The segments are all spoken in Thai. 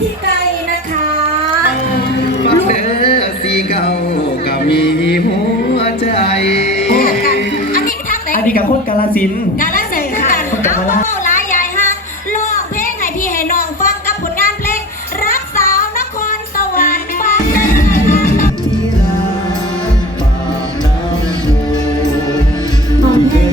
ที่ไกลนะคะฟังเด้อสีเก่าก็มีหัวใจเรียกกันอันนี้ทางไหนอันนี้กับคนกาลสินธุ์ การละเสร็จกันคนกลับเอามาละเป้าหลายใหญ่ฮะร้องเพลงให้พี่ให้น้องฟังกับผลงานเพลง รักสาวนครสวรรค์ฟังได้เลยค่ะที่รักปากน้ำโพของแท้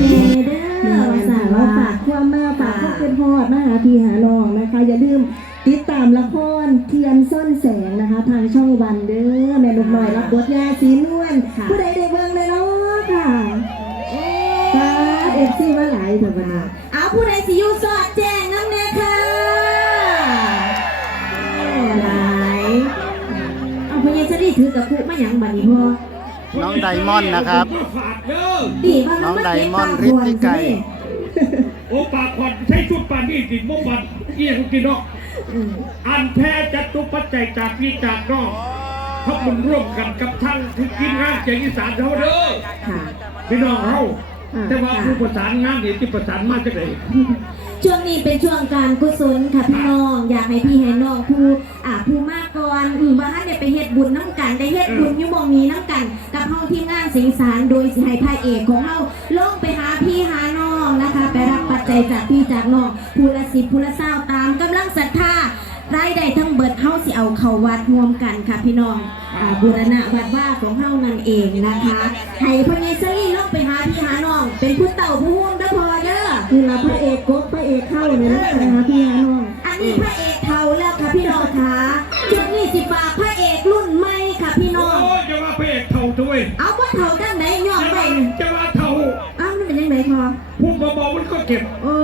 เด้อว่าสาวว่าฝากความมาฝากความเป็นฮอดมาหาพี่หาน้องนะคะ อย่าลืม ติดตามละครเทียนซ่อนแสงนะคะ ทางช่องวันเด้อแม่ลูกน้อยรับบทยาสีนวลผู้ใดได้เบิ่งเลยเนาะค่ะค่ะเอฟซีมาหลายเถอะวันนี้เอาผู้ใดสิอยู่สอดแจ้งน้ำแน่ค่ะหลายเอาพญาชลีถือกับคุมาหยังบัดนี้พ่อน้องไดมอนด์นะครับ ดีว่าน้มัองไดมอนด์เก็บฤทธิไกรโอ้ปากผ่อนใช้ชุดปานนี่กินมุกบันเอี้ยงกินนอก อืมอันแท้จัตุปัจจัยจากพี่จากนอกเขาบุญร่วมกันกับท่านที่กินงานเจงอีสานเขาเด้อค่ะพี่น้องเขาอ่าแต่ว่าผู้ประสานงานนี่ที่ประสานมาจากไหนช่วงนี้เป็นช่วงการกุศลค่ะพี่น้อง อยากให้พี่ให้น้องผู้อ่าผู้มากก่อนอืมว่าให้ได้ไปเฮ็ดบุญน้ำกันได้เฮ็ดบุญอยู่หมองนี้น้ำกัน กับเฮาทีมงานสิงสารโดยสิให้พระเอกของเฮาลงไปหาพี่หาน้องนะคะ ไปรับปัจจัยจากพี่จากน้องผู้ละสิบผู้ละเศร้าตามกำลังศรัทธารายได้ทั้งเบิดเฮาสิเอาเข้าวัดรวมกันค่ะพี่น้องอ่าบูรณะวัดว่าของเฮานั่นเองนะคะให้พ่อใหญ่ซรี่ลงไปหาพี่หาน้อง เป็นผู้เต่าผู้ห่วงเด้อพอเด้อคือรับพระเอกกบพระเอกเข้าเนี่ยนะนะคะพี่ฮาน้อง อันนี้พระเอกเทาแล้วค่ะพี่น้องค่ะชุดนี้สิฝากพระเอกรุ่นใหม่ค่ะพี่น้โอ้องยจะว่าพระเอกเท่าด้วยเอาว่าเทาด้านไหนย่อมจะไปว่าจะว่าเท่าอ้าวมันเป็นยังไงพอผู้เบาๆมันก็เก็บโอ้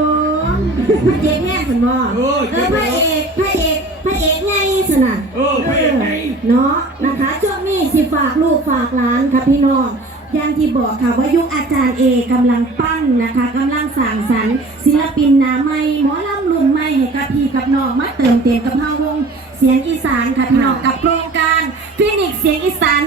พระเอกแห้งสันบ่เออเออพระเอกพระเอกพระเอกไงสนะเออพระเอกไงเนาะนะคะช่วงนี้สิฝากลูกฝากหลานค่ะพี่น้องอย่างที่บอกค่ะว่ายุคอาจารย์เอกำลังปั้นนะคะกำลังสร้างสรรค์ศิลปินหนาใหม่หมอลำรุ่นใหม่ให้กับพี่กับน้องมาเติมเต็มกับเฮาวงเสียงอีสานค่ะพี่น้องกับโครงการฟินิกเสียงอีสาน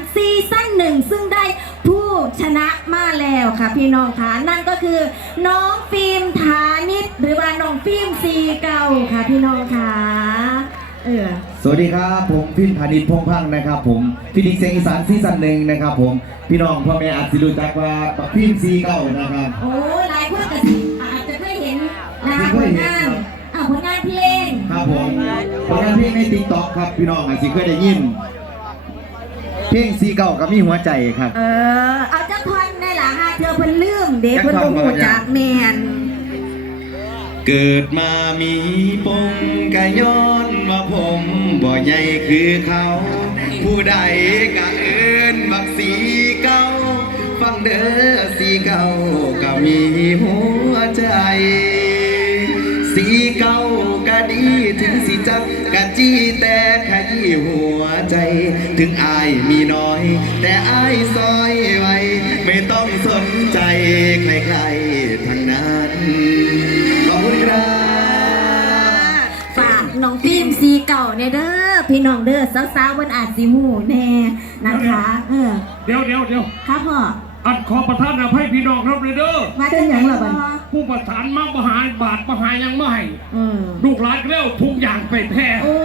แล้วค่ะพี่น้องค่ะนั่นก็คือ น้องฟิล์มฐานิตหรือว่าน้องฟิล์มซีเก่าค่ะพี่น้องค่ะเออสวัสดีครับผมพินพานิชพงษ์พังนะครับ ผมฟินิกเสียงอีสานซีซั่นหนึ่งนะครับ ผมพี่น้องพ่อแม่อาจจะรู้จักว่าปักพิมซีเก่านะครับโอ้หลายคนก็สิอาจจะเคยเห็นนะคะผลงานอ่าผลงานเพลงครับผมผลงานเพลงในติ๊กต็อกครับพี่น้องอาจจะเคยได้ยินเพลงซีเก่ากับมีหัวใจครับ เออเอา เธอเพิ่นลืมเด็กเพิ่นบ่ฮู้จักแม่นเกิดมามีปงกะย้อนว่าผมบ่ใหญ่คือเขา ผู้ใดกะเอิ้นบักสีเก่าฟังเด้อ เก่าเนี่ยเด้อพี่น้องเด้อสาวๆเพิ่นอาจสิฮู้แน่นะคะ เออ เดี๋ยวเดี๋ยวเดี๋ยวครับพ่ออันขอประทานอภัยพี่น้องครับเลยเด้อว่าเป็นหยังล่ะบัดผู้ประสานมาประหารบาทประหารยังไม่ให้อืมลูกหลานก็แล้วทุกอย่างไปแพ้โอ้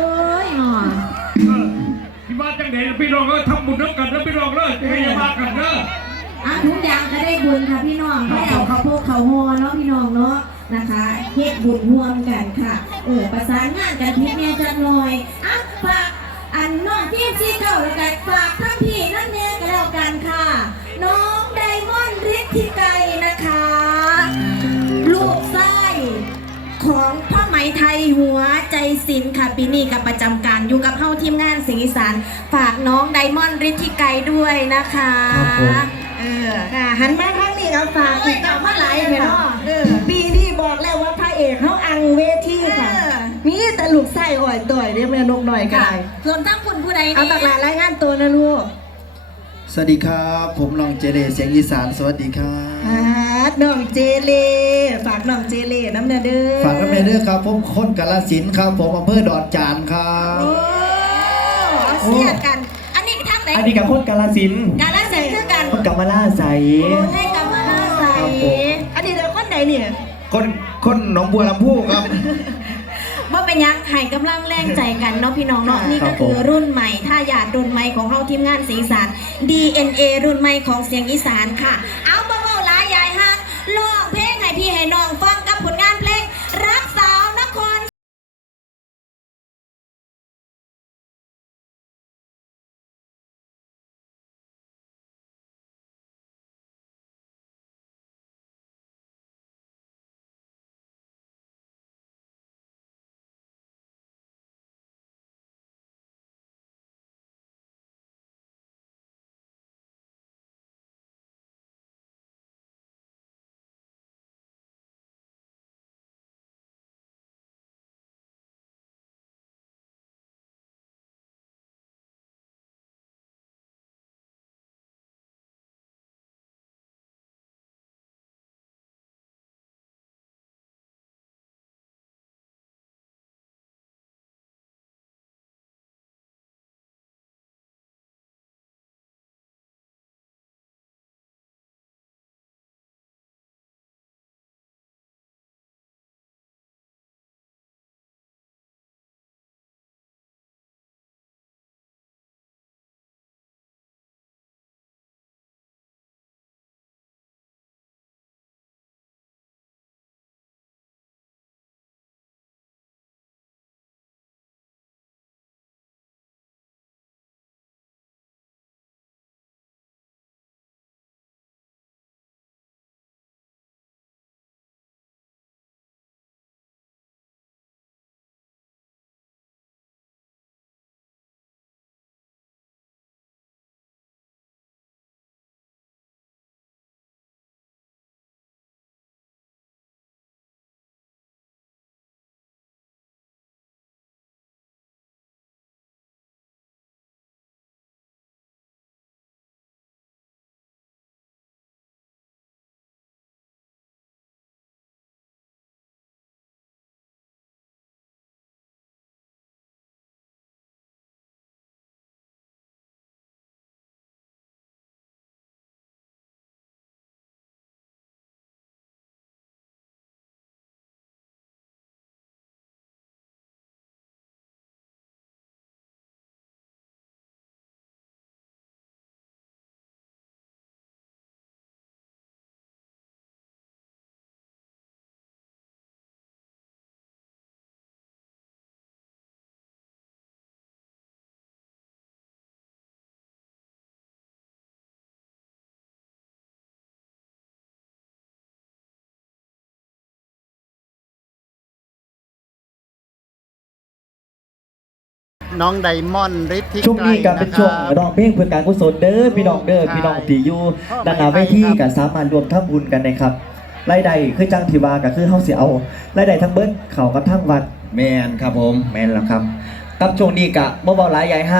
ยหนอเออที่บ้านจังเดนพี่น้องก็ทำบุญน้ำกันนะพี่น้องเลยไม่ยามากันเด้ออะทุกอย่างก็ได้บุญค่ะพี่น้องให้เอาข้าวโพดข้าวฮอเนาะพี่น้องเนาะนะคะเฮ็ดบุญร่วมกันค่ะ เออประสานงานกันพี่แม่จังหน่อยอะฝากอันน้องที่ซีเก่าแล้วกันฝากทั้งพี่นั่นเองก็แล้วกันค่ะ น้องไดมอนด์ฤทธิไกรนะคะ ลูกไส้ของพ่อไหมไทยหัวใจศิลป์ค่ะปีนี้กับประจำการอยู่กับเฮาทีมงานสิงห์อีสานฝากน้องไดมอนด์ฤทธิไกรด้วยนะคะครับผมเออค่ะหันมาข้างนี้เอาฝากเอ้ยเก่ามาหลายเลยเนาะเออปีนี้บอกแล้วว่าพระเอกเขาอังเวทีค่ะ เออ มีแต่ลูกไส้ อ่อยต่อยเรียกแม่นกหน่อยกันค่ะส่วนทั้งคุณผู้ใดเอาตักหลานรายงานตัวนะลูกสวัสดีครับ ผมลองเจเลเสียงอีสานสวัสดีครับฮาดน้องเจเลฝากน้องเจเลน้ำเนยเด้อฝากน้ำเมเดอร์ครับ ผมคนกาลสินธุ์ครับผมอำเภอดอนจานครับ โอ้เสียกัน อันนี้ทางไหนอันนี้กับคนกาลสินธุ์การละเสร็จคือกันคนกำมาล่าใส โอ้ให้กับมาใส่ครับผม อันนี้เด็กคนไหนเนี่ยคนคนหนองบัวลำพูครับค ว่าเป็นหยังให้กำลังแรงใจกันเนาะพี่น้องเนาะค่ะนี่ก็คือรุ่นใหม่ถ้าอยากรุ่นใหม่ของเฮาทีมงานเสียงอีสาน DNA รุ่นใหม่ของเสียงอีสานค่ะ เอาเบาๆหลายยายฮักร้องเพลงให้พี่ให้น้องฟังกับผลงาน น้องไดมอนด์ฤทธิช่วงนี้ก็เป็นช่วงะครับร้องเพลงเพื่อการกุศลเด้อพี่น้องเด้อใช่พี่น้องที่อยู่ครับด้านหน้าเวทีก็สามารถรวมทำบุญกันนะครับรายได้คือจังที่ว่าก็คือเฮาสิเอารายได้ทั้งเบิดเข้ากับทางวัดแมนครับผมแม่นแล้วครับกับช่วงนี้ก็บ่เว้าหลายใหญ่ฮะ